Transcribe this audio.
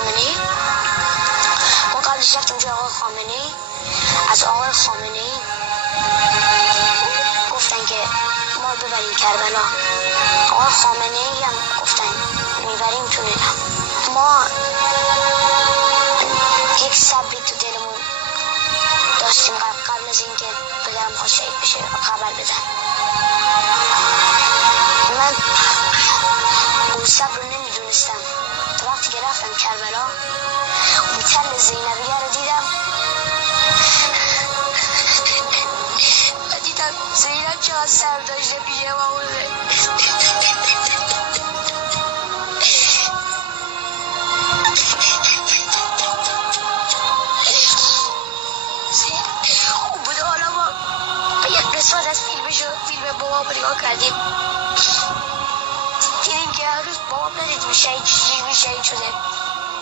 خامنه‌ای. ما قبلش رفتیم جای آقای خامنه‌ای. از آقای خامنه‌ای گفتن که ما ببریم کربلا. آقای خامنه‌ای هم گفتن میبریم تو اینا. ما یک صبری تو دلمون داشتیم قبل از اینکه پدرم خواست شهید بشه خبر بدن. من اون صبر رو نمیدونستم. وقتی که رفتم کربلا اون تل زینبیه رو دیدم و دیدم زینب چقدر سر داشته پیش ما بوده. اون بوده. حالا ما به یک قسمت از فیلم بابام نگاه کردیم، دیدیم که هر روز بابام ندیدیم شهید شده.